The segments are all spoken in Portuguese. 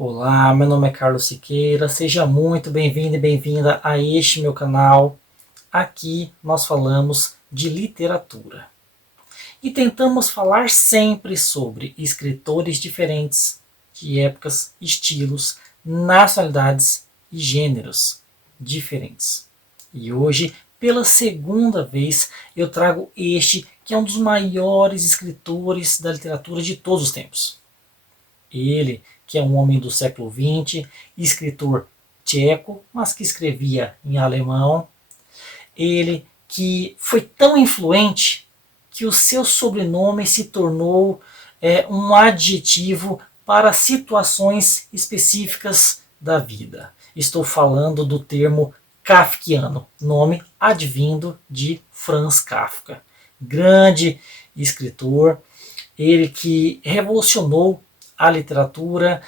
Olá, meu nome é Carlos Siqueira, seja muito bem-vindo e bem-vinda a este meu canal. Aqui nós falamos de literatura e tentamos falar sempre sobre escritores diferentes, de épocas, estilos, nacionalidades e gêneros diferentes. E hoje, pela segunda vez, eu trago este que é um dos maiores escritores da literatura de todos os tempos. Ele, que é um homem do século XX, escritor tcheco, mas que escrevia em alemão. Ele que foi tão influente que o seu sobrenome se tornou um adjetivo para situações específicas da vida. Estou falando do termo kafkiano, nome advindo de Franz Kafka. Grande escritor, ele que revolucionou a literatura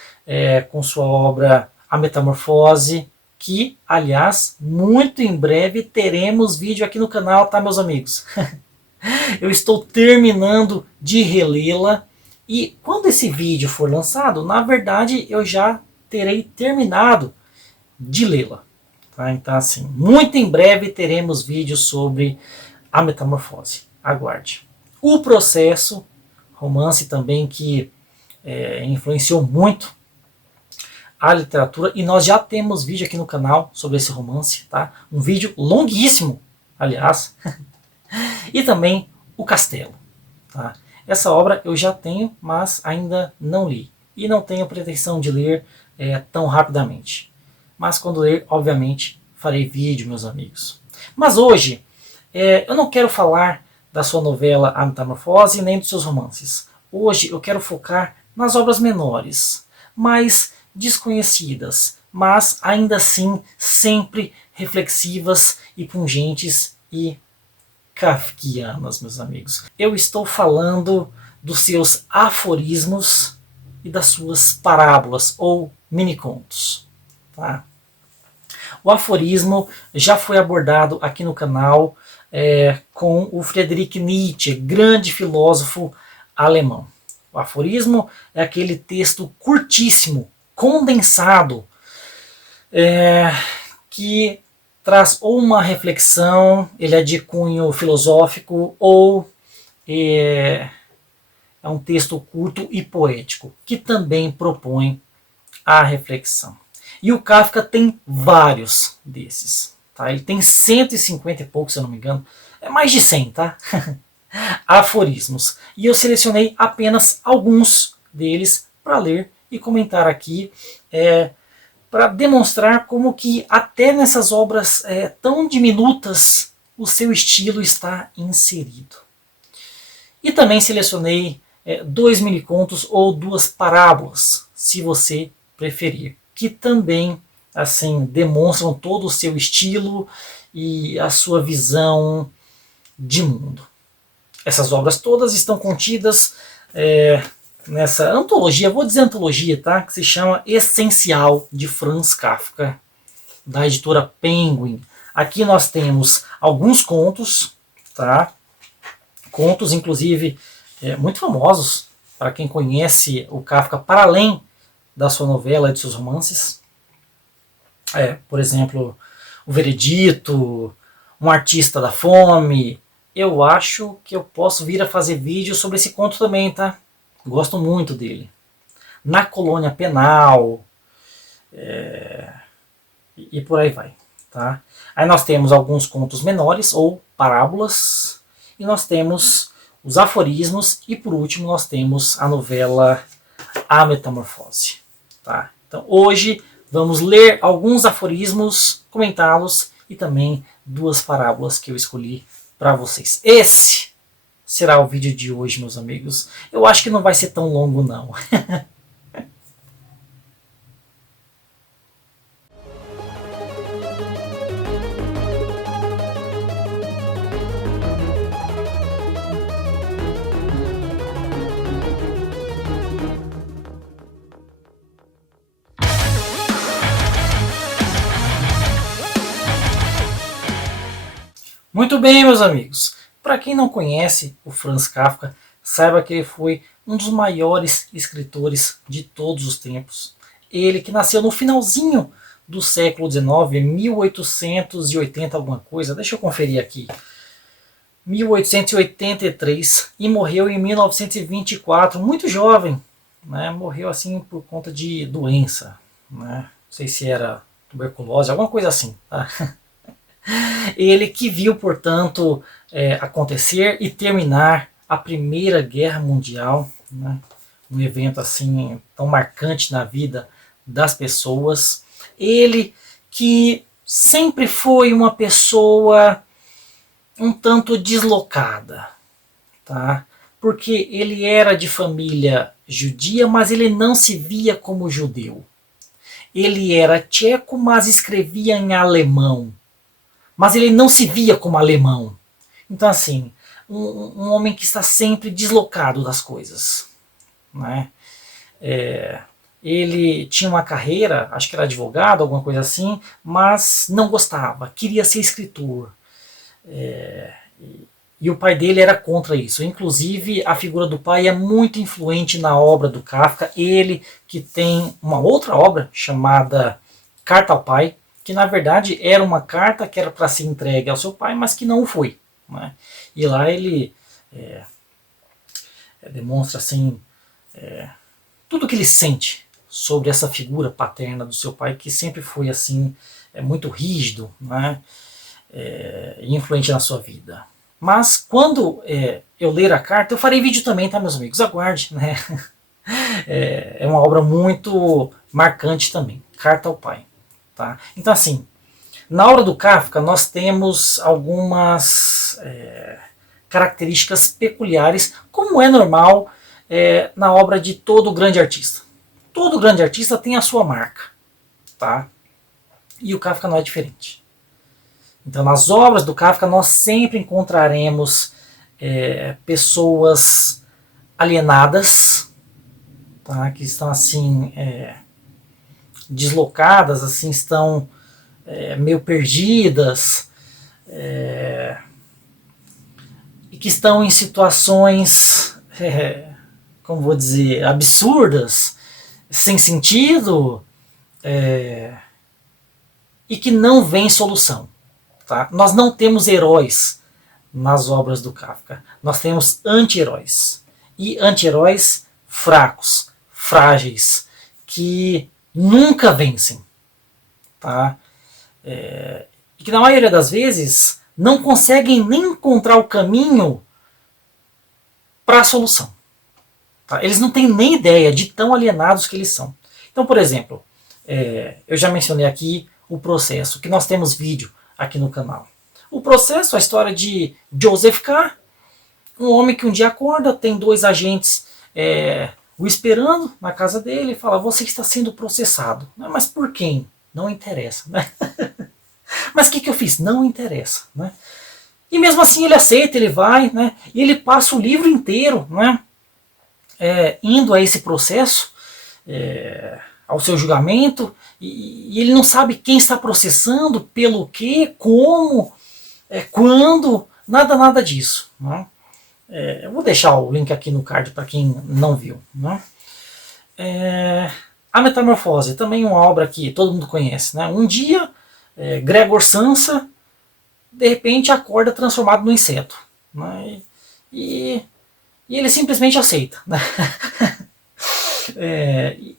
com sua obra A Metamorfose, que, aliás, muito em breve teremos vídeo aqui no canal, tá, meus amigos? Eu estou terminando de relê-la e quando esse vídeo for lançado, na verdade eu já terei terminado de lê-la. Tá? Então, assim, muito em breve teremos vídeos sobre A Metamorfose. Aguarde. O Processo, romance também que influenciou muito a literatura, e nós já temos vídeo aqui no canal sobre esse romance, tá? Um vídeo longuíssimo, aliás. E também O Castelo. Tá? Essa obra eu já tenho, mas ainda não li. E não tenho pretensão de ler tão rapidamente. Mas quando ler, obviamente, farei vídeo, meus amigos. Mas hoje, eu não quero falar da sua novela A Metamorfose, nem dos seus romances. Hoje eu quero focar nas obras menores, mais desconhecidas, mas ainda assim sempre reflexivas e pungentes e kafkianas, meus amigos. Eu estou falando dos seus aforismos e das suas parábolas ou minicontos. Tá? O aforismo já foi abordado aqui no canal com o Friedrich Nietzsche, grande filósofo alemão. O aforismo é aquele texto curtíssimo, condensado, que traz ou uma reflexão, ele é de cunho filosófico, ou é um texto curto e poético, que também propõe a reflexão. E o Kafka tem vários desses. Tá? Ele tem 150 e pouco, se eu não me engano. É mais de 100, tá? Aforismos. E eu selecionei apenas alguns deles para ler e comentar aqui, para demonstrar como que até nessas obras tão diminutas o seu estilo está inserido. E também selecionei 2 minicontos ou 2 parábolas, se você preferir, que também assim demonstram todo o seu estilo e a sua visão de mundo. Essas obras todas estão contidas nessa antologia, vou dizer antologia, tá? Que se chama Essencial, de Franz Kafka, da editora Penguin. Aqui nós temos alguns contos, tá? Contos, inclusive, muito famosos, para quem conhece o Kafka, para além da sua novela e de seus romances. Por exemplo, O Veredito, Um Artista da Fome. Eu acho que eu posso vir a fazer vídeo sobre esse conto também, tá? Gosto muito dele. Na Colônia Penal. E por aí vai. Tá? Aí nós temos alguns contos menores ou parábolas. E nós temos os aforismos. E por último nós temos a novela A Metamorfose. Tá? Então hoje vamos ler alguns aforismos, comentá-los e também 2 parábolas que eu escolhi para vocês. Esse será o vídeo de hoje, meus amigos. Eu acho que não vai ser tão longo, não. Muito bem, meus amigos. Para quem não conhece o Franz Kafka, saiba que ele foi um dos maiores escritores de todos os tempos. ele que nasceu no finalzinho do século XIX, 1880 alguma coisa, deixa eu conferir aqui, 1883, e morreu em 1924, muito jovem, né? Morreu assim por conta de doença, né? Não sei se era tuberculose, alguma coisa assim. Tá? Ele que viu, portanto, acontecer e terminar a Primeira Guerra Mundial, né? Um evento assim tão marcante na vida das pessoas. Ele que sempre foi uma pessoa um tanto deslocada, tá? Porque ele era de família judia, mas ele não se via como judeu. Ele era tcheco, mas escrevia em alemão. Mas ele não se via como alemão. Então, assim, um homem que está sempre deslocado das coisas. Né? Ele tinha uma carreira, acho que era advogado, alguma coisa assim, mas não gostava, queria ser escritor. E o pai dele era contra isso. Inclusive, a figura do pai é muito influente na obra do Kafka. Ele que tem uma outra obra chamada Carta ao Pai, que na verdade era uma carta que era para ser entregue ao seu pai, mas que não foi. Né? E lá ele demonstra assim tudo o que ele sente sobre essa figura paterna do seu pai, que sempre foi assim muito rígido, né? E influente na sua vida. Mas quando eu ler a carta, eu farei vídeo também, tá, meus amigos? Aguarde, né? É uma obra muito marcante também, Carta ao Pai. Tá? Então, assim, na obra do Kafka, nós temos algumas características peculiares, como é normal na obra de todo grande artista. Todo grande artista tem a sua marca. Tá? E o Kafka não é diferente. Então, nas obras do Kafka, nós sempre encontraremos pessoas alienadas, tá? Que estão assim deslocadas, assim, estão meio perdidas, e que estão em situações, como vou dizer, absurdas, sem sentido, e que não vem solução. Tá? Nós não temos heróis nas obras do Kafka. Nós temos anti-heróis. E anti-heróis fracos, frágeis, que nunca vencem. Tá? E que na maioria das vezes não conseguem nem encontrar o caminho para a solução. Tá? Eles não têm nem ideia de tão alienados que eles são. Então, por exemplo, eu já mencionei aqui o Processo, que nós temos vídeo aqui no canal. O Processo, a história de Joseph K., um homem que um dia acorda, tem dois agentes o esperando na casa dele e fala: você está sendo processado. Mas por quem? Não interessa. Né? Mas o que eu fiz? Não interessa. Né? E mesmo assim ele aceita, ele vai, né? E ele passa o livro inteiro, né? Indo a esse processo, ao seu julgamento, e ele não sabe quem está processando, pelo que, como, quando, nada disso. Né? Eu vou deixar o link aqui no card para quem não viu. Né? A Metamorfose, também uma obra que todo mundo conhece. Né? Um dia, Gregor Samsa, de repente, acorda transformado num inseto. Né? E ele simplesmente aceita. Né?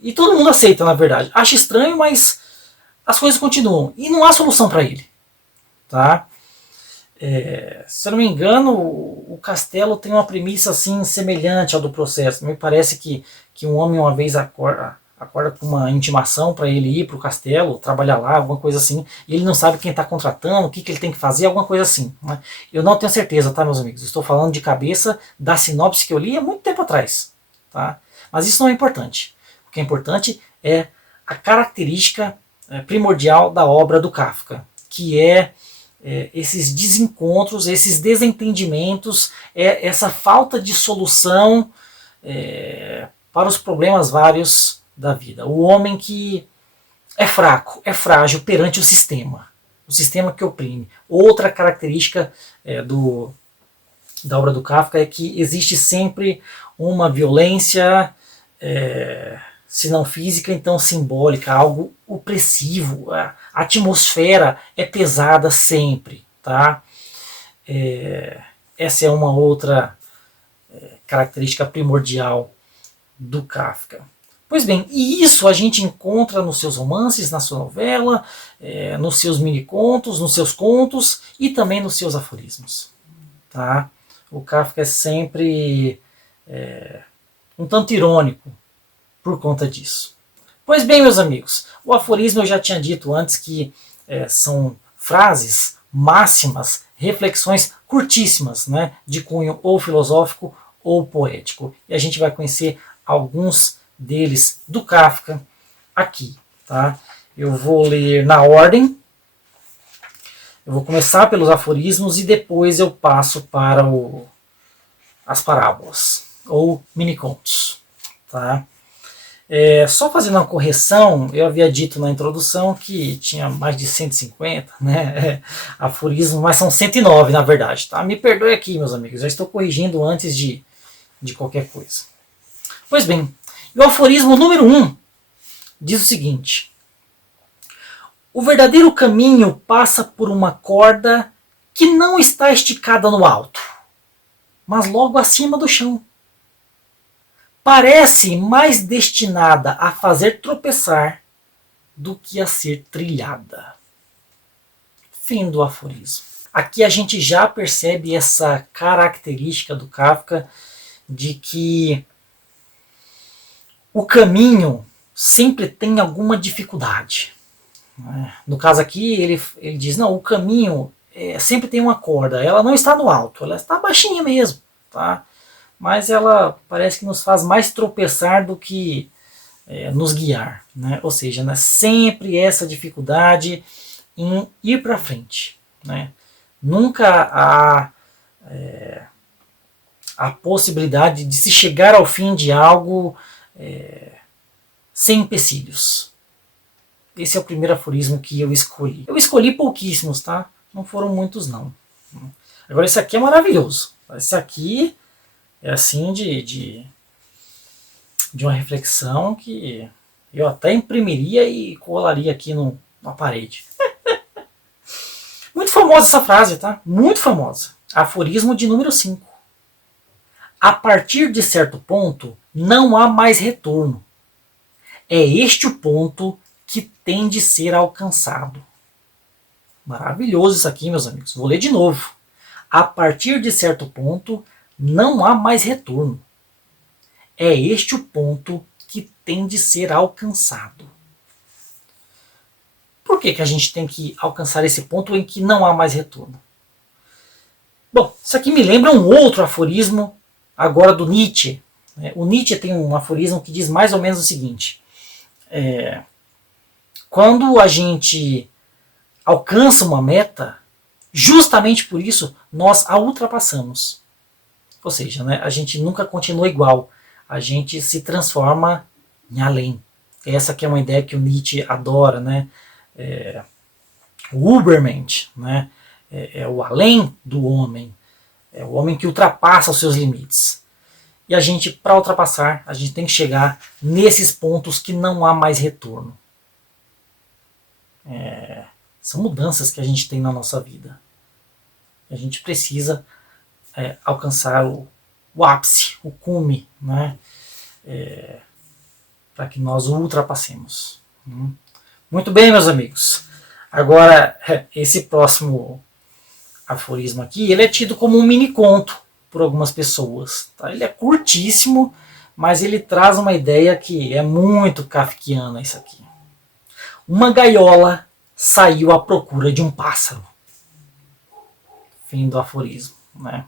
E todo mundo aceita, na verdade. Acha estranho, mas as coisas continuam. E não há solução para ele. Tá? Se eu não me engano, o Castelo tem uma premissa assim, semelhante ao do Processo. Me parece que um homem uma vez acorda com uma intimação para ele ir para o castelo, trabalhar lá, alguma coisa assim, e ele não sabe quem está contratando, o que ele tem que fazer, alguma coisa assim. Né? Eu não tenho certeza, tá, meus amigos? Estou falando de cabeça da sinopse que eu li há muito tempo atrás. Tá? Mas isso não é importante. O que é importante é a característica primordial da obra do Kafka, que esses desencontros, esses desentendimentos, essa falta de solução para os problemas vários da vida. O homem que é fraco, é frágil perante o sistema que oprime. Outra característica da obra do Kafka é que existe sempre uma violência se não física, então simbólica, algo opressivo. A atmosfera é pesada sempre, tá? Essa é uma outra característica primordial do Kafka. Pois bem, e isso a gente encontra nos seus romances, na sua novela, nos seus minicontos, nos seus contos e também nos seus aforismos. Tá? O Kafka é sempre um tanto irônico por conta disso. Pois bem, meus amigos, o aforismo eu já tinha dito antes que são frases, máximas, reflexões curtíssimas, né, de cunho ou filosófico ou poético. E a gente vai conhecer alguns deles do Kafka aqui. Tá? Eu vou ler na ordem. Eu vou começar pelos aforismos e depois eu passo para as parábolas ou minicontos. Tá? Só fazendo uma correção, eu havia dito na introdução que tinha mais de 150, né, aforismos, mas são 109 na verdade. Tá? Me perdoe aqui, meus amigos, já estou corrigindo antes de qualquer coisa. Pois bem, o aforismo número 1 diz o seguinte: o verdadeiro caminho passa por uma corda que não está esticada no alto, mas logo acima do chão. Parece mais destinada a fazer tropeçar do que a ser trilhada. Fim do aforismo. Aqui a gente já percebe essa característica do Kafka de que o caminho sempre tem alguma dificuldade. No caso aqui, ele diz, não, o caminho sempre tem uma corda, ela não está no alto, ela está baixinha mesmo, tá? Mas ela parece que nos faz mais tropeçar do que nos guiar, né? Ou seja, né, sempre essa dificuldade em ir para frente, né? Nunca há a possibilidade de se chegar ao fim de algo sem empecilhos. Esse é o primeiro aforismo que eu escolhi. Eu escolhi pouquíssimos, tá? Não foram muitos, não. Agora, esse aqui é maravilhoso. Esse aqui é assim de uma reflexão que eu até imprimiria e colaria aqui na parede. Muito famosa essa frase, tá? Muito famosa. Aforismo de número 5. A partir de certo ponto, não há mais retorno. É este o ponto que tem de ser alcançado. Maravilhoso isso aqui, meus amigos. Vou ler de novo. A partir de certo ponto, não há mais retorno. É este o ponto que tem de ser alcançado. Por que a gente tem que alcançar esse ponto em que não há mais retorno? Bom, isso aqui me lembra um outro aforismo, agora do Nietzsche. O Nietzsche tem um aforismo que diz mais ou menos o seguinte: quando a gente alcança uma meta, justamente por isso nós a ultrapassamos. Ou seja, né, a gente nunca continua igual, a gente se transforma em além. Essa que é uma ideia que o Nietzsche adora, né? O Übermensch, né? É o além do homem, é o homem que ultrapassa os seus limites. E a gente, para ultrapassar, a gente tem que chegar nesses pontos que não há mais retorno. São mudanças que a gente tem na nossa vida. A gente precisa alcançar o ápice, o cume, né? Para que nós o ultrapassemos. Muito bem, meus amigos. Agora, esse próximo aforismo aqui, ele é tido como um mini conto por algumas pessoas. Tá? Ele é curtíssimo, mas ele traz uma ideia que é muito kafkiana isso aqui. Uma gaiola saiu à procura de um pássaro. Fim do aforismo, né?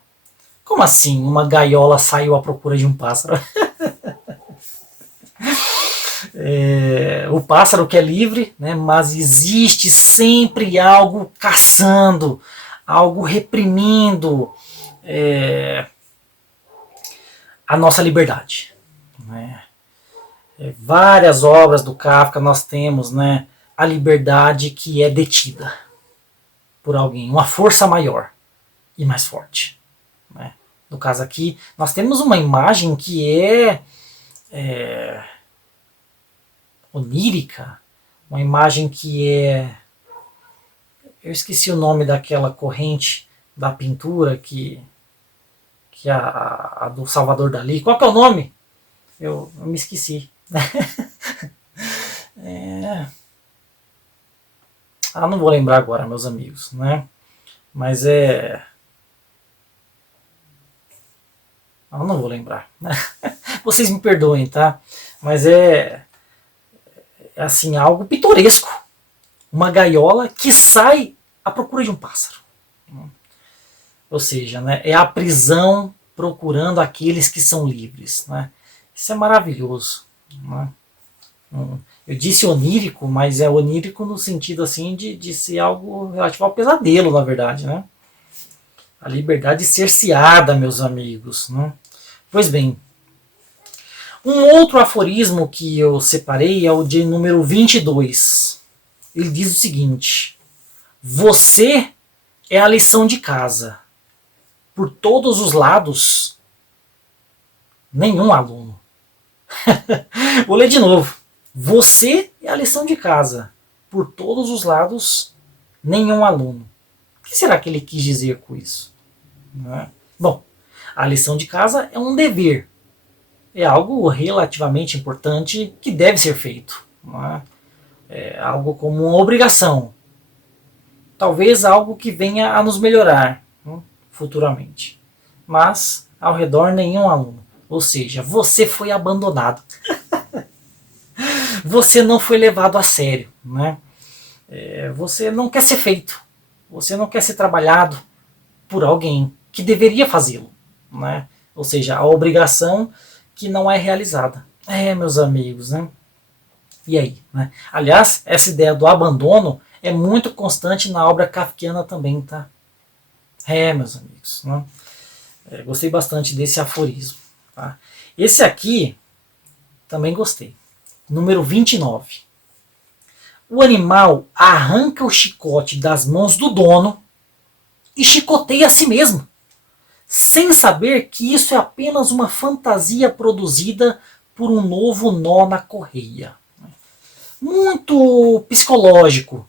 Como assim uma gaiola saiu à procura de um pássaro? O pássaro que é livre, né, mas existe sempre algo caçando, algo reprimindo a nossa liberdade. Né? Várias obras do Kafka nós temos, né, a liberdade que é detida por alguém, uma força maior e mais forte. Né? No caso aqui, nós temos uma imagem que onírica, uma imagem que é... Eu esqueci o nome daquela corrente da pintura que é a do Salvador Dalí. Qual que é o nome? Eu me esqueci. Não vou lembrar agora, meus amigos, né? Mas não vou lembrar. Vocês me perdoem, tá? Mas é assim, algo pitoresco. Uma gaiola que sai à procura de um pássaro. Ou seja, né, é a prisão procurando aqueles que são livres. Né? Isso é maravilhoso. Né? Eu disse onírico, mas é onírico no sentido assim de ser algo relativo ao pesadelo, na verdade. Né? A liberdade cerceada, meus amigos. Né? Pois bem, um outro aforismo que eu separei é o de número 22. Ele diz o seguinte: você é a lição de casa. Por todos os lados, nenhum aluno. Vou ler de novo. Você é a lição de casa. Por todos os lados, nenhum aluno. O que será que ele quis dizer com isso? Bom, a lição de casa é um dever. É algo relativamente importante que deve ser feito. É algo como uma obrigação. Talvez algo que venha a nos melhorar futuramente. Mas, ao redor, nenhum aluno. Ou seja, você foi abandonado. Você não foi levado a sério. Né? Você não quer ser feito. Você não quer ser trabalhado por alguém que deveria fazê-lo. Né? Ou seja, a obrigação que não é realizada. Meus amigos, né? E aí? Né? Aliás, essa ideia do abandono é muito constante na obra kafkiana também, tá? Meus amigos. Né? Gostei bastante desse aforismo. Tá? Esse aqui também gostei. Número 29. O animal arranca o chicote das mãos do dono e chicoteia a si mesmo, sem saber que isso é apenas uma fantasia produzida por um novo nó na correia. Muito psicológico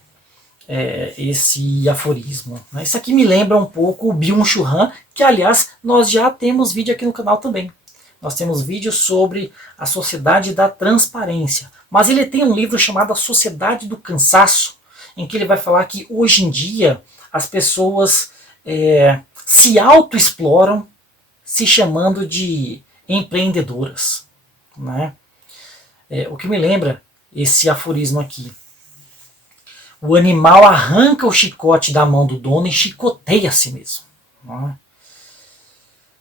esse aforismo. Isso aqui me lembra um pouco o Byung-Chul Han, que aliás nós já temos vídeo aqui no canal também. Nós temos vídeo sobre a Sociedade da Transparência. Mas ele tem um livro chamado A Sociedade do Cansaço, em que ele vai falar que hoje em dia as pessoas se autoexploram se chamando de empreendedoras. Né? O que me lembra esse aforismo aqui. O animal arranca o chicote da mão do dono e chicoteia a si mesmo. Né?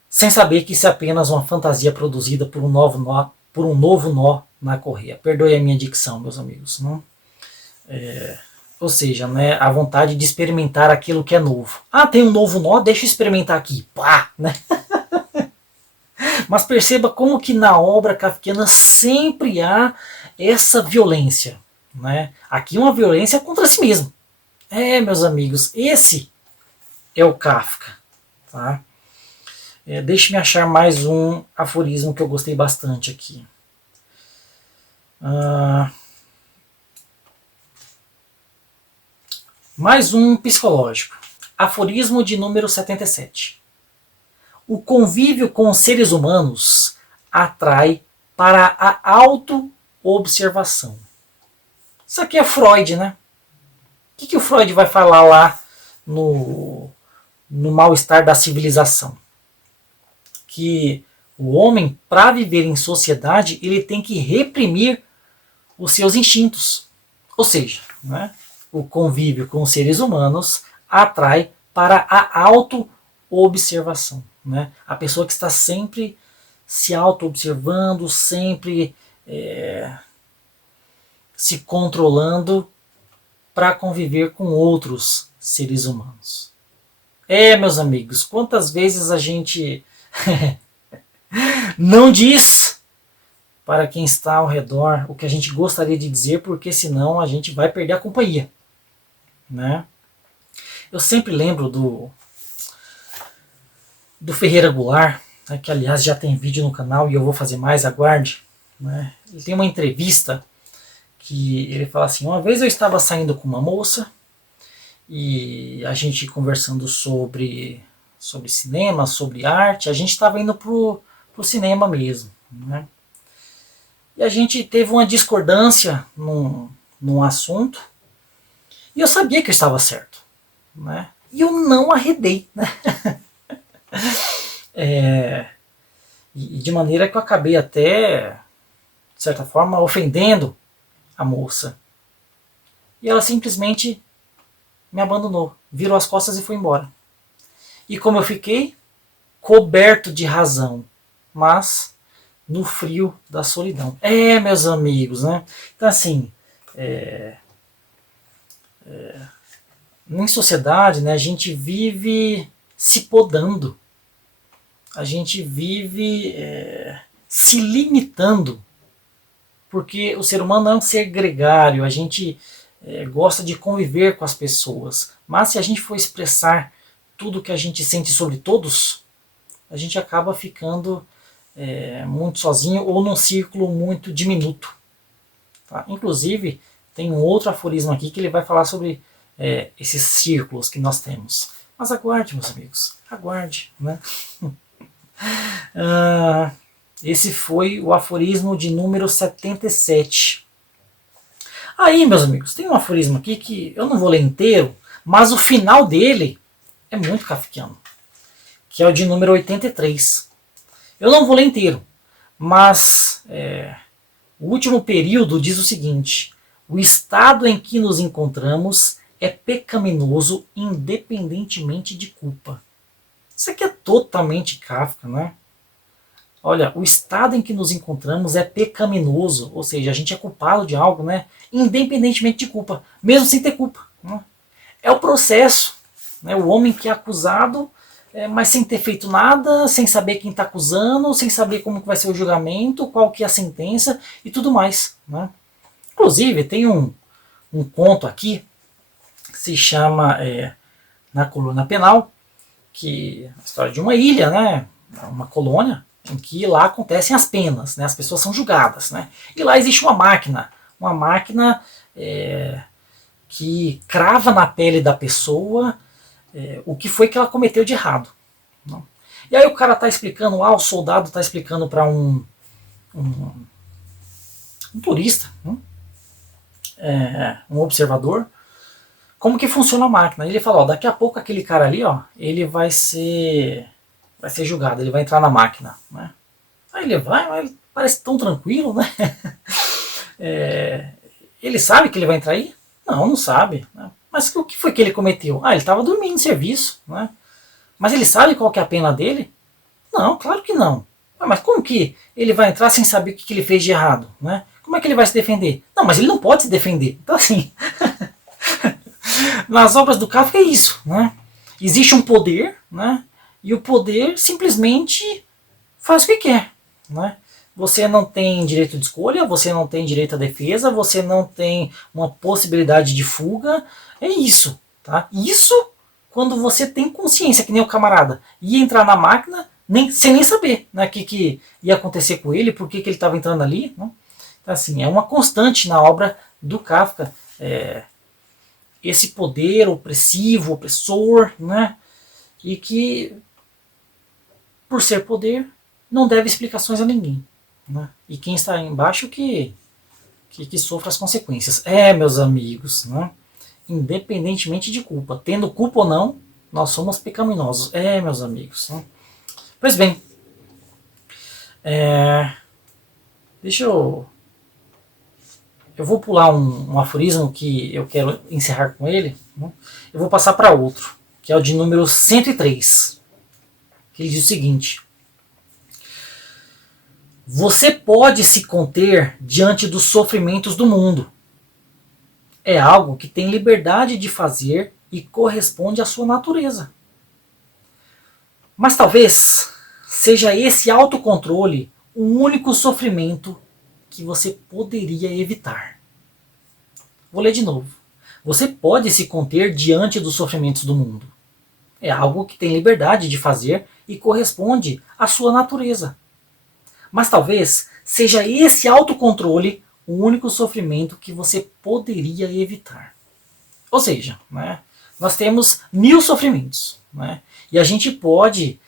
Sem saber que isso é apenas uma fantasia produzida por um novo nó na correia. Perdoe a minha dicção, meus amigos. Né? Ou seja, né, a vontade de experimentar aquilo que é novo. Tem um novo nó, deixa eu experimentar aqui. Pá! Né? Mas perceba como que na obra kafkiana sempre há essa violência. Né? Aqui uma violência contra si mesmo. Meus amigos, esse é o Kafka. Tá? Deixe-me achar mais um aforismo que eu gostei bastante aqui. Mais um psicológico. Aforismo de número 77. O convívio com os seres humanos atrai para a auto-observação. Isso aqui é Freud, né? O que o Freud vai falar lá no mal-estar da civilização? Que o homem, para viver em sociedade, ele tem que reprimir os seus instintos. Ou seja, né, o convívio com os seres humanos atrai para a auto-observação. Né? A pessoa que está sempre se auto-observando, sempre se controlando para conviver com outros seres humanos. Meus amigos, quantas vezes a gente não diz para quem está ao redor o que a gente gostaria de dizer, porque senão a gente vai perder a companhia. Né? Eu sempre lembro do Ferreira Goulart, né, que aliás já tem vídeo no canal e eu vou fazer mais, aguarde. Né? Ele tem uma entrevista que ele fala assim: uma vez eu estava saindo com uma moça e a gente conversando sobre cinema, sobre arte, a gente estava indo pro cinema mesmo, né? E a gente teve uma discordância num assunto e eu sabia que eu estava certo, né? E eu não arredei, né? E de maneira que eu acabei até, de certa forma, ofendendo a moça. E ela simplesmente me abandonou, virou as costas e foi embora. E como eu fiquei? Coberto de razão, mas no frio da solidão. Meus amigos, né? Então, assim, em sociedade, né, a gente vive se podando, a gente vive se limitando, porque o ser humano é um ser gregário, a gente gosta de conviver com as pessoas, mas se a gente for expressar tudo que a gente sente sobre todos, a gente acaba ficando muito sozinho ou num círculo muito diminuto. Tá? Inclusive, tem um outro aforismo aqui que ele vai falar sobre esses círculos que nós temos. Mas aguarde, meus amigos, aguarde. Né? Esse foi o aforismo de número 77. Aí, meus amigos, tem um aforismo aqui que eu não vou ler inteiro, mas o final dele é muito kafkiano, que é o de número 83. Eu não vou ler inteiro, mas o último período diz o seguinte: o estado em que nos encontramos é pecaminoso independentemente de culpa. Isso aqui é totalmente Kafka, né? Olha, o estado em que nos encontramos é pecaminoso, ou seja, a gente é culpado de algo, né? Independentemente de culpa, mesmo sem ter culpa. Né? É o processo, né? O homem que é acusado, mas sem ter feito nada, sem saber quem está acusando, sem saber como que vai ser o julgamento, qual que é a sentença e tudo mais. Né? Inclusive, tem um conto aqui que se chama Na Colônia Penal, que é a história de uma ilha, né? Uma colônia, em que lá acontecem as penas, né? As pessoas são julgadas. Né? E lá existe uma máquina que crava na pele da pessoa o que foi que ela cometeu de errado. Não? E aí o cara está explicando, o soldado está explicando para um turista, um observador, como que funciona a máquina. Ele fala, daqui a pouco aquele cara ali, ele vai ser julgado, ele vai entrar na máquina. Né? Aí ele vai, mas ele parece tão tranquilo, né? Ele sabe que ele vai entrar aí? Não sabe. Né? Mas o que foi que ele cometeu? Ele estava dormindo em serviço. Né? Mas ele sabe qual que é a pena dele? Não, claro que não. Mas como que ele vai entrar sem saber o que ele fez de errado? Né? Como é que ele vai se defender? Não, mas ele não pode se defender. Então assim, nas obras do Kafka é isso. Né? Existe um poder, né? E o poder simplesmente faz o que quer. Né? Você não tem direito de escolha, você não tem direito à defesa, você não tem uma possibilidade de fuga. É isso. Tá? Isso quando você tem consciência, que nem o camarada ia entrar na máquina sem nem saber o que ia acontecer com ele, por que ele estava entrando ali. Né? Então, assim, é uma constante na obra do Kafka. Esse poder opressivo, opressor, né? E que, por ser poder, não deve explicações a ninguém. Né? E quem está embaixo que sofra as consequências. Meus amigos, né? Independentemente de culpa, tendo culpa ou não, nós somos pecaminosos. Meus amigos. Né? Pois bem, deixa eu vou pular um aforismo que eu quero encerrar com ele. Né? Eu vou passar para outro, que é o de número 103, que ele diz o seguinte: você pode se conter diante dos sofrimentos do mundo. É algo que tem liberdade de fazer e corresponde à sua natureza. Mas talvez seja esse autocontrole o único sofrimento que você poderia evitar. Vou ler de novo. Você pode se conter diante dos sofrimentos do mundo. É algo que tem liberdade de fazer e corresponde à sua natureza. Mas talvez seja esse autocontrole o único sofrimento que você poderia evitar. Ou seja, né, nós temos 1000 sofrimentos, né, e a gente pode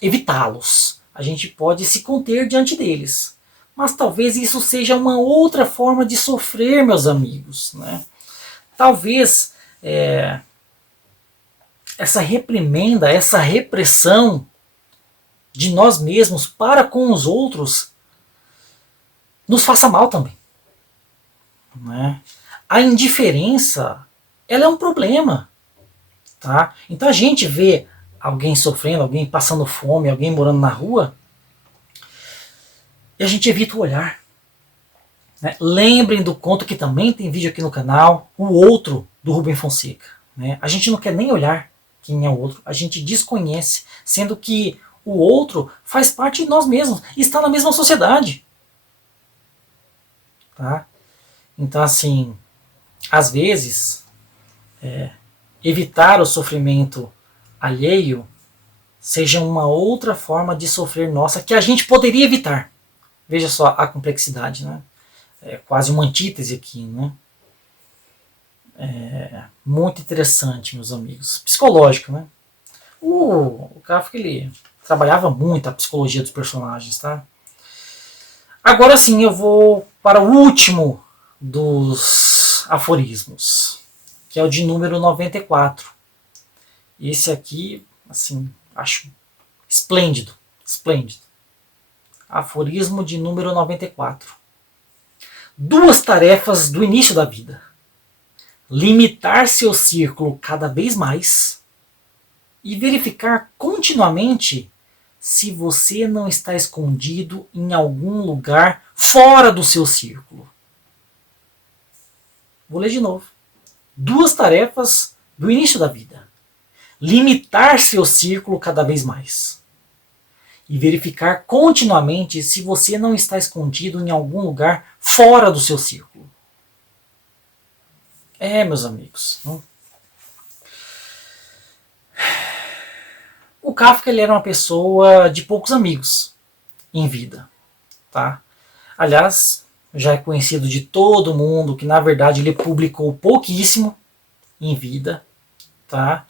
evitá-los, a gente pode se conter diante deles. Mas talvez isso seja uma outra forma de sofrer, meus amigos. Né? Talvez essa reprimenda, essa repressão de nós mesmos para com os outros nos faça mal também. Né? A indiferença, ela é um problema. Tá? Então a gente vê alguém sofrendo, alguém passando fome, alguém morando na rua, e a gente evita o olhar. Né? Lembrem do conto que também tem vídeo aqui no canal, O Outro, do Rubem Fonseca. Né? A gente não quer nem olhar quem é o outro, a gente desconhece, sendo que o outro faz parte de nós mesmos, está na mesma sociedade. Tá? Então, assim, às vezes, evitar o sofrimento alheio seja uma outra forma de sofrer nossa que a gente poderia evitar. Veja só a complexidade, né? É quase uma antítese aqui, né? Muito interessante, meus amigos. Psicológico, né? O Kafka, ele trabalhava muito a psicologia dos personagens, tá? Agora sim, eu vou para o último dos aforismos, que é o de número 94. Esse aqui, assim, acho esplêndido, esplêndido. Aforismo de número 94. 2 tarefas do início da vida. Limitar seu círculo cada vez mais e verificar continuamente se você não está escondido em algum lugar fora do seu círculo. Vou ler de novo. 2 tarefas do início da vida. Limitar seu círculo cada vez mais e verificar continuamente se você não está escondido em algum lugar fora do seu círculo. Meus amigos. O Kafka, ele era uma pessoa de poucos amigos em vida. Tá? Aliás, já é conhecido de todo mundo que, na verdade, ele publicou pouquíssimo em vida. Tá?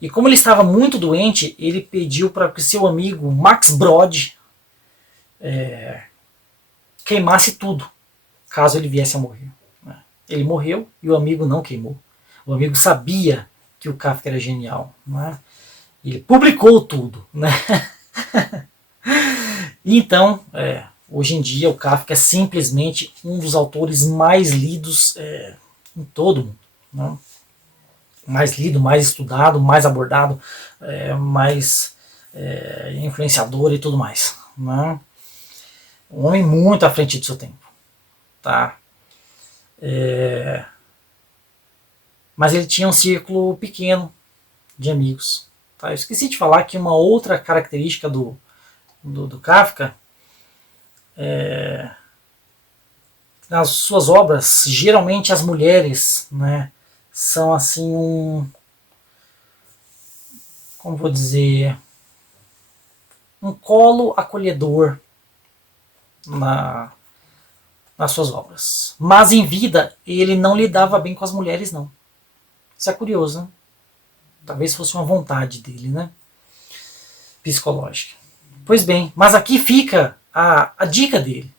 E como ele estava muito doente, ele pediu para que seu amigo Max Brod queimasse tudo, caso ele viesse a morrer. Ele morreu e o amigo não queimou. O amigo sabia que o Kafka era genial. Né? Ele publicou tudo. Né? Então, hoje em dia, o Kafka é simplesmente um dos autores mais lidos em todo o mundo. Né? Mais lido, mais estudado, mais abordado, mais influenciador e tudo mais. Né? Um homem muito à frente do seu tempo. Tá? Mas ele tinha um círculo pequeno de amigos. Tá? Eu esqueci de falar que uma outra característica do Kafka nas suas obras, geralmente as mulheres, né, são assim como vou dizer, um colo acolhedor nas suas obras. Mas em vida ele não lidava bem com as mulheres, não. Isso é curioso, né? Talvez fosse uma vontade dele, né? Psicológica. Pois bem, mas aqui fica a dica dele,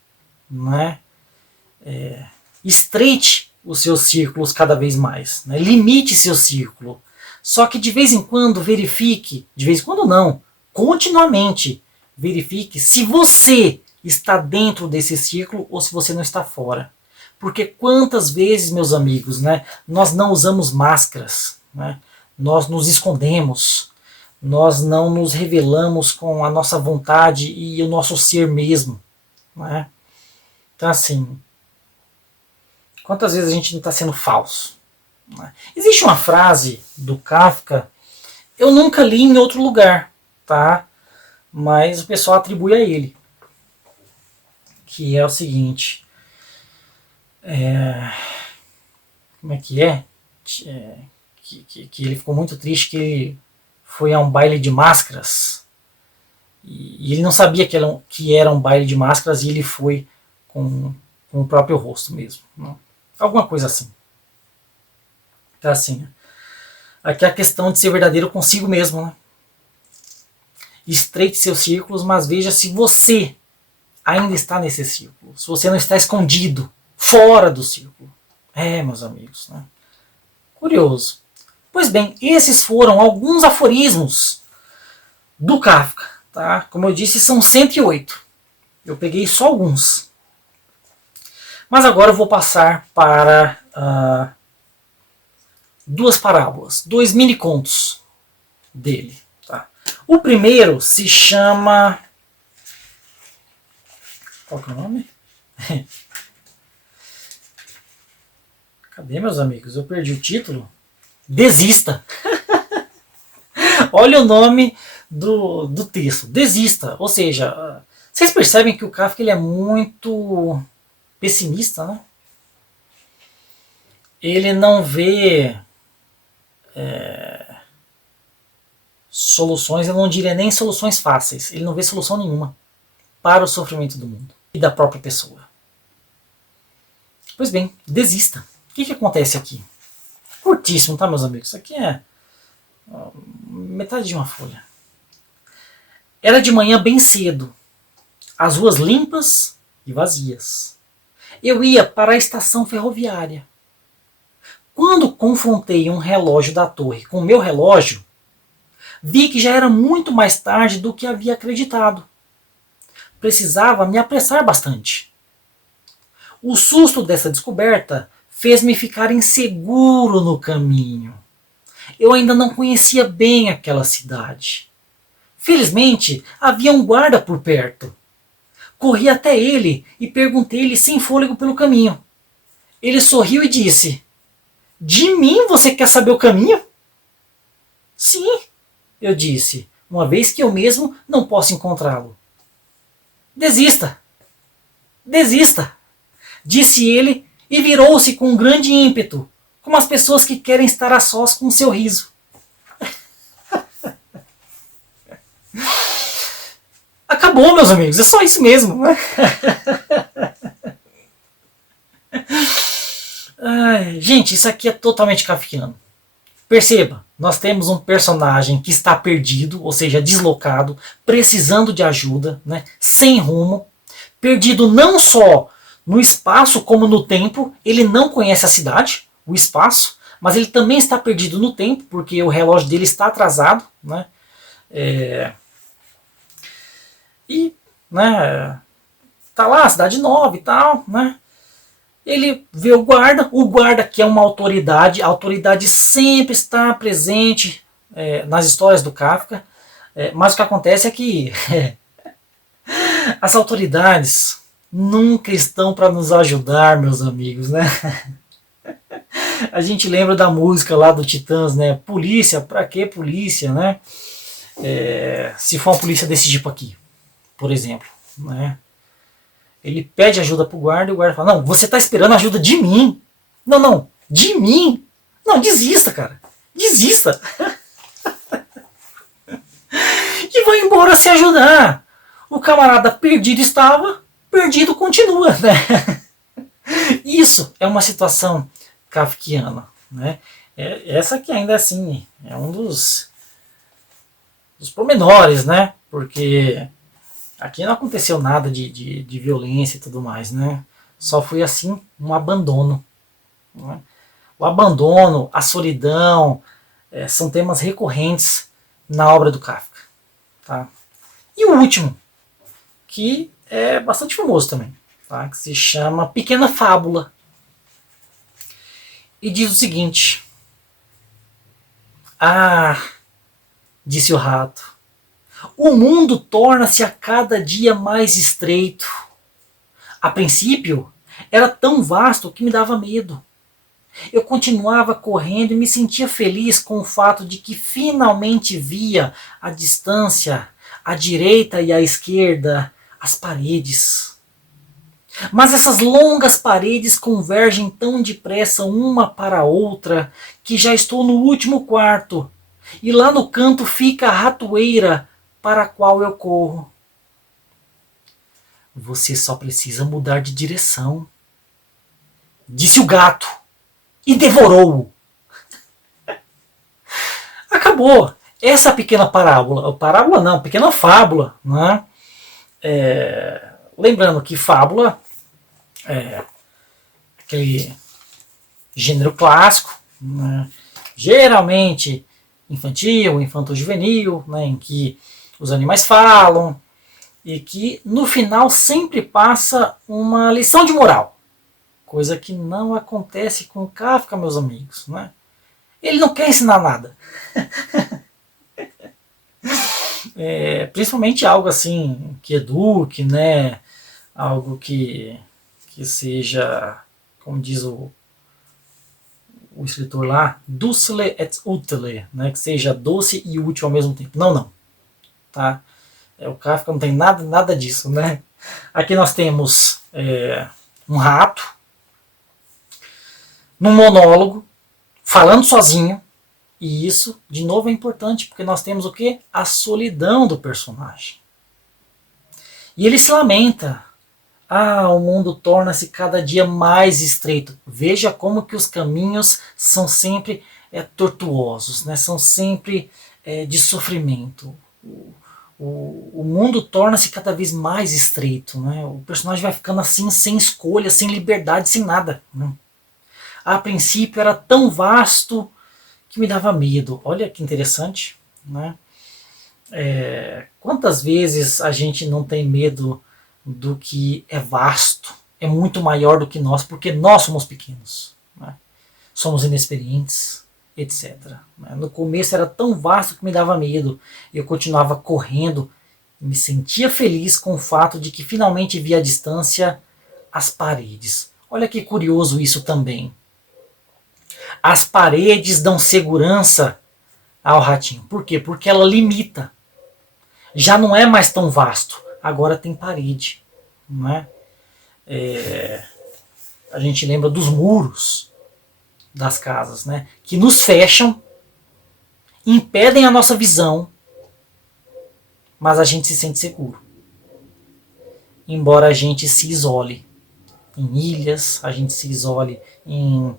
não é? Estreite os seus círculos cada vez mais, né? Limite seu círculo. Só que de vez em quando verifique, de vez em quando não, continuamente verifique se você está dentro desse círculo ou se você não está fora. Porque quantas vezes, meus amigos, né, nós não usamos máscaras, né? Nós nos escondemos, nós não nos revelamos com a nossa vontade e o nosso ser mesmo. Né? Então assim, quantas vezes a gente não está sendo falso? Né? Existe uma frase do Kafka, eu nunca li em outro lugar, tá? Mas o pessoal atribui a ele, que é o seguinte, como é que é? Que ele ficou muito triste que ele foi a um baile de máscaras e ele não sabia que era um baile de máscaras e ele foi com o próprio rosto mesmo. Né? Alguma coisa assim. Então assim, aqui é a questão de ser verdadeiro consigo mesmo. Né? Estreite seus círculos, mas veja se você ainda está nesse círculo. Se você não está escondido, fora do círculo. Meus amigos. Né? Curioso. Pois bem, esses foram alguns aforismos do Kafka. Tá? Como eu disse, são 108. Eu peguei só alguns. Mas agora eu vou passar para duas parábolas, 2 mini contos dele. Tá? O primeiro se chama... Qual que é o nome? Cadê, meus amigos? Eu perdi o título. Desista. Olha o nome do texto. Desista. Ou seja, vocês percebem que o Kafka ele é muito pessimista, né? Ele não vê soluções, eu não diria nem soluções fáceis. Ele não vê solução nenhuma para o sofrimento do mundo e da própria pessoa. Pois bem, desista. O que acontece aqui? Curtíssimo, tá, meus amigos? Isso aqui é metade de uma folha. Era de manhã bem cedo, as ruas limpas e vazias. Eu ia para a estação ferroviária. Quando confrontei um relógio da torre com o meu relógio, vi que já era muito mais tarde do que havia acreditado. Precisava me apressar bastante. O susto dessa descoberta fez-me ficar inseguro no caminho. Eu ainda não conhecia bem aquela cidade. Felizmente, havia um guarda por perto. Corri até ele e perguntei-lhe sem fôlego pelo caminho. Ele sorriu e disse: "De mim você quer saber o caminho?" "Sim", eu disse, "uma vez que eu mesmo não posso encontrá-lo." "Desista, desista", disse ele e virou-se com um grande ímpeto, como as pessoas que querem estar a sós com seu riso. Acabou, meus amigos, é só isso mesmo. Ai, gente, isso aqui é totalmente kafkiano. Perceba, nós temos um personagem que está perdido, ou seja, deslocado, precisando de ajuda, né, sem rumo, perdido não só no espaço como no tempo. Ele não conhece a cidade, o espaço, mas ele também está perdido no tempo, porque o relógio dele está atrasado, né? E, né, tá lá, cidade nova e tal, né? Ele vê o guarda que é uma autoridade, a autoridade sempre está presente nas histórias do Kafka, mas o que acontece é que as autoridades nunca estão para nos ajudar, meus amigos, né? A gente lembra da música lá do Titãs, né? Polícia, pra que polícia, né? Se for uma polícia desse tipo aqui, por exemplo, né? Ele pede ajuda pro guarda e o guarda fala: "Não, você tá esperando ajuda de mim." Não, de mim. Não, desista, cara. Desista. E vai embora se ajudar. O camarada perdido estava, perdido continua, né? Isso é uma situação kafkiana, né? Essa que ainda assim é um dos pormenores, né? Porque aqui não aconteceu nada de violência e tudo mais, né? Só foi assim um abandono. Né? O abandono, a solidão, são temas recorrentes na obra do Kafka. Tá? E o último, que é bastante famoso também, tá? Que se chama Pequena Fábula. E diz o seguinte: "Ah", disse o rato, "o mundo torna-se a cada dia mais estreito. A princípio, era tão vasto que me dava medo. Eu continuava correndo e me sentia feliz com o fato de que finalmente via à distância, à direita e à esquerda, as paredes. Mas essas longas paredes convergem tão depressa uma para a outra que já estou no último quarto, e lá no canto fica a ratoeira para a qual eu corro. Você só precisa mudar de direção. Disse o gato e devorou-o. Acabou. Essa pequena parábola não, pequena fábula, né? Lembrando que fábula é aquele gênero clássico, né? Geralmente infantil, infanto-juvenil, né? Em que os animais falam e que no final sempre passa uma lição de moral, coisa que não acontece com Kafka, meus amigos, né? Ele não quer ensinar nada. Principalmente algo assim que eduque, né? Algo que seja, como diz o escritor lá, dulce et utile, né? Que seja doce e útil ao mesmo tempo. Não, tá? O Kafka não tem nada disso, né? Aqui nós temos um rato num monólogo falando sozinho. E isso, de novo, é importante, porque nós temos o quê? A solidão do personagem. E ele se lamenta. O mundo torna-se cada dia mais estreito. Veja como que os caminhos são sempre tortuosos, né? São sempre de sofrimento. O mundo torna-se cada vez mais estreito, né? O personagem vai ficando assim, sem escolha, sem liberdade, sem nada, né? A princípio era tão vasto que me dava medo. Olha que interessante, né? Quantas vezes a gente não tem medo do que é vasto, é muito maior do que nós, porque nós somos pequenos, né? Somos inexperientes, etc. No começo era tão vasto que me dava medo. Eu continuava correndo e me sentia feliz com o fato de que finalmente via à distância as paredes. Olha que curioso isso também. As paredes dão segurança ao ratinho. Por quê? Porque ela limita. Já não é mais tão vasto. Agora tem parede. Não é? A gente lembra dos muros das casas, né? Que nos fecham, impedem a nossa visão, mas a gente se sente seguro. Embora a gente se isole em ilhas, a gente se isole em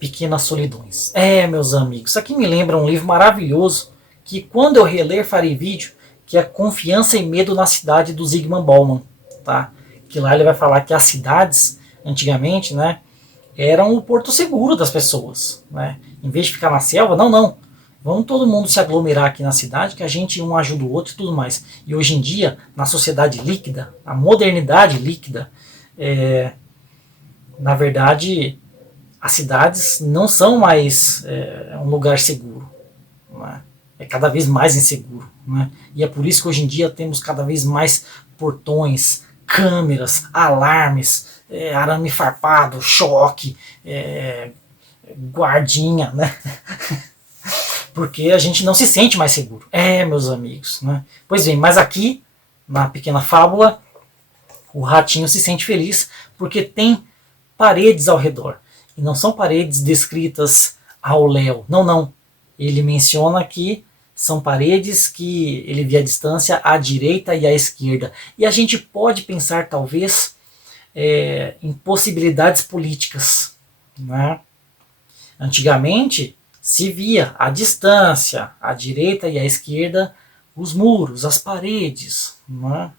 pequenas solidões. Meus amigos, isso aqui me lembra um livro maravilhoso que quando eu reler farei vídeo, que é Confiança e Medo na Cidade, do Zygmunt Bauman, tá? Que lá ele vai falar que as cidades, antigamente, né, eram o porto seguro das pessoas, né? Em vez de ficar na selva, não. Vamos todo mundo se aglomerar aqui na cidade, que a gente um ajuda o outro e tudo mais. E hoje em dia, na sociedade líquida, a modernidade líquida, na verdade, as cidades não são mais um lugar seguro. Né? É cada vez mais inseguro. Né? E é por isso que hoje em dia temos cada vez mais portões, câmeras, alarmes, arame farpado, choque, guardinha, né? Porque a gente não se sente mais seguro. Meus amigos. Né? Pois bem, mas aqui, na pequena fábula, o ratinho se sente feliz porque tem paredes ao redor. E não são paredes descritas ao léu. Não. Ele menciona que são paredes que ele vê à distância à direita e à esquerda. E a gente pode pensar, talvez, em possibilidades políticas. Né? Antigamente, se via à distância, à direita e à esquerda, os muros, as paredes. Né?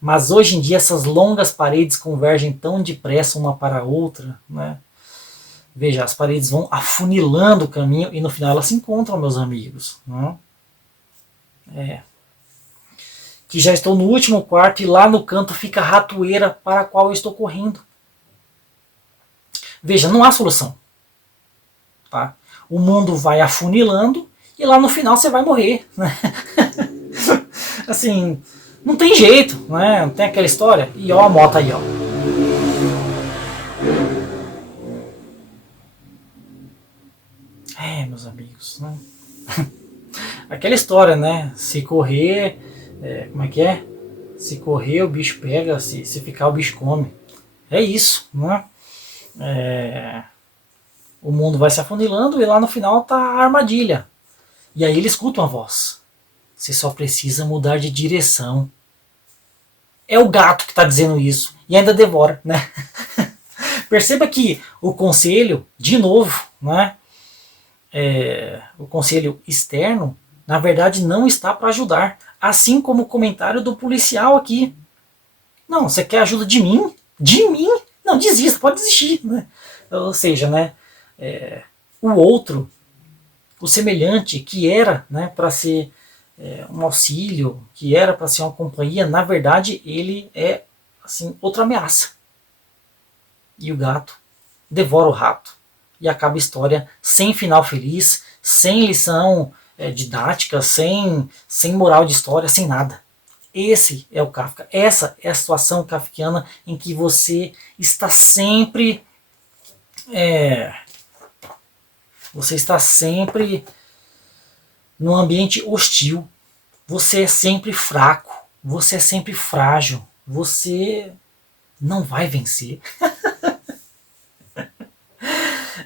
Mas hoje em dia essas longas paredes convergem tão depressa uma para a outra, né? Veja, as paredes vão afunilando o caminho e no final elas se encontram, meus amigos. Né? Que já estou no último quarto e lá no canto fica a ratoeira para a qual eu estou correndo. Veja, não há solução. Tá? O mundo vai afunilando e lá no final você vai morrer. Né? Assim, não tem jeito, né? Não tem aquela história. E ó a moto aí, ó. Meus amigos, né? Aquela história, né? Se correr, como é que é? Se correr o bicho pega, se ficar o bicho come. É isso, né? O mundo vai se afunilando e lá no final tá a armadilha. E aí ele escuta uma voz. Você só precisa mudar de direção. É o gato que está dizendo isso e ainda devora, né? Perceba que o conselho, de novo, né? O conselho externo, na verdade, não está para ajudar. Assim como o comentário do policial aqui. Não, você quer ajuda de mim? De mim? Não, desista, pode desistir. Né? Ou seja, né, o outro, o semelhante, que era, né, para ser um auxílio, que era para ser uma companhia, na verdade ele é assim, outra ameaça. E o gato devora o rato. E acaba a história sem final feliz, sem lição didática, sem moral de história, sem nada. Esse é o Kafka. Essa é a situação kafkiana em que você está sempre você está sempre num ambiente hostil. Você é sempre fraco. Você é sempre frágil. Você não vai vencer.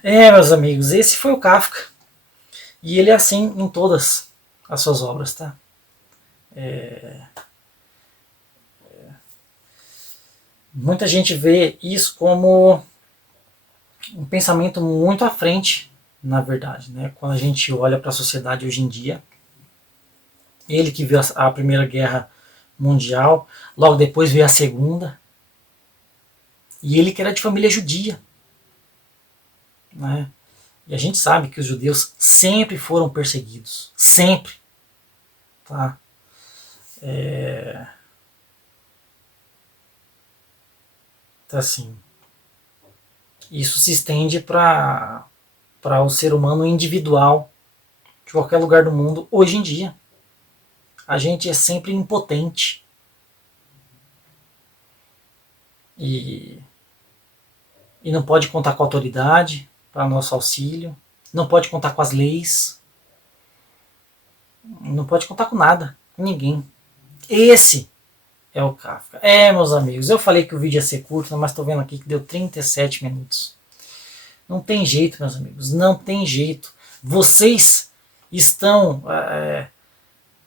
Meus amigos, esse foi o Kafka. E ele é assim em todas as suas obras, tá? Muita gente vê isso como um pensamento muito à frente, na verdade, né? Quando a gente olha para a sociedade hoje em dia, ele que viu a Primeira Guerra Mundial, logo depois veio a Segunda, e ele que era de família judia, né? E a gente sabe que os judeus sempre foram perseguidos, sempre, tá? Então, assim, isso se estende para o ser humano individual de qualquer lugar do mundo hoje em dia. A gente é sempre impotente. E não pode contar com a autoridade para nosso auxílio. Não pode contar com as leis. Não pode contar com nada, com ninguém. Esse é o Kafka. Meus amigos, eu falei que o vídeo ia ser curto, mas estou vendo aqui que deu 37 minutos. Não tem jeito, meus amigos, não tem jeito. Vocês estão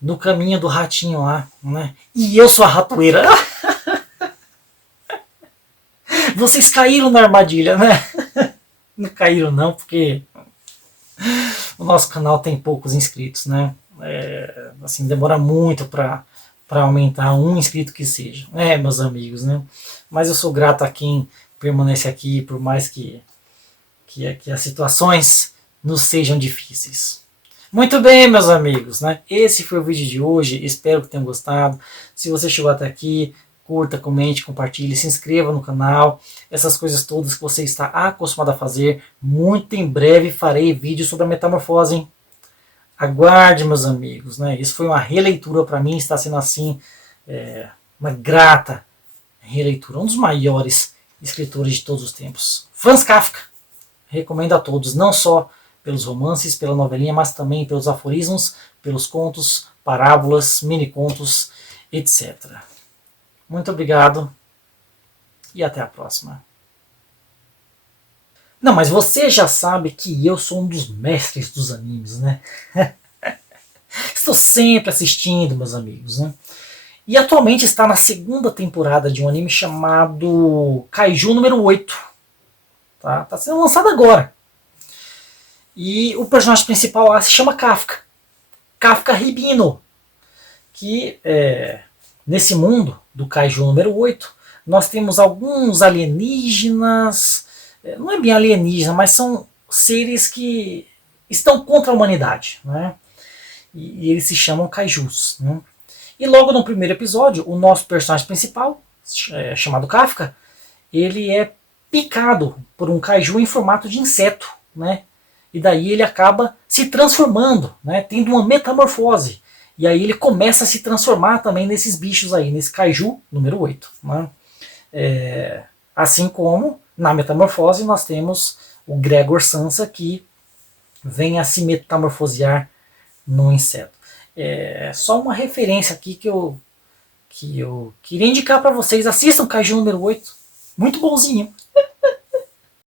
no caminho do ratinho lá, né? E eu sou a ratoeira. Vocês caíram na armadilha, né? Não caíram não, porque o nosso canal tem poucos inscritos, né? Assim, demora muito para aumentar um inscrito que seja, meus amigos, né? Mas eu sou grato a quem permanece aqui, por mais que as situações nos sejam difíceis. Muito bem, meus amigos, né? Esse foi o vídeo de hoje, espero que tenham gostado. Se você chegou até aqui, curta, comente, compartilhe, se inscreva no canal, essas coisas todas que você está acostumado a fazer. Muito em breve farei vídeo sobre a metamorfose, hein? Aguarde, meus amigos, né? Isso foi uma releitura para mim, está sendo assim uma grata releitura, um dos maiores escritores de todos os tempos, Franz Kafka. Recomendo a todos, não só pelos romances, pela novelinha, mas também pelos aforismos, pelos contos, parábolas, mini-contos, etc. Muito obrigado e até a próxima. Não, mas você já sabe que eu sou um dos mestres dos animes, né? Estou sempre assistindo, meus amigos, né? E atualmente está na segunda temporada de um anime chamado Kaiju número 8. Tá? Tá sendo lançado agora. E o personagem principal lá se chama Kafka. Kafka Ribino. Que nesse mundo do Kaiju número 8, nós temos alguns alienígenas. Não é bem alienígena, mas são seres que estão contra a humanidade. Né? E eles se chamam Kaijus. Né? E logo no primeiro episódio, o nosso personagem principal, chamado Kafka, ele é picado por um kaiju em formato de inseto, né? E daí ele acaba se transformando, né? Tendo uma metamorfose. E aí ele começa a se transformar também nesses bichos aí, nesse kaiju número 8. Né? Assim como na metamorfose nós temos o Gregor Samsa, que vem a se metamorfosear num inseto. Só uma referência aqui que eu queria indicar para vocês. Assistam Kaiju número 8. Muito bonzinho.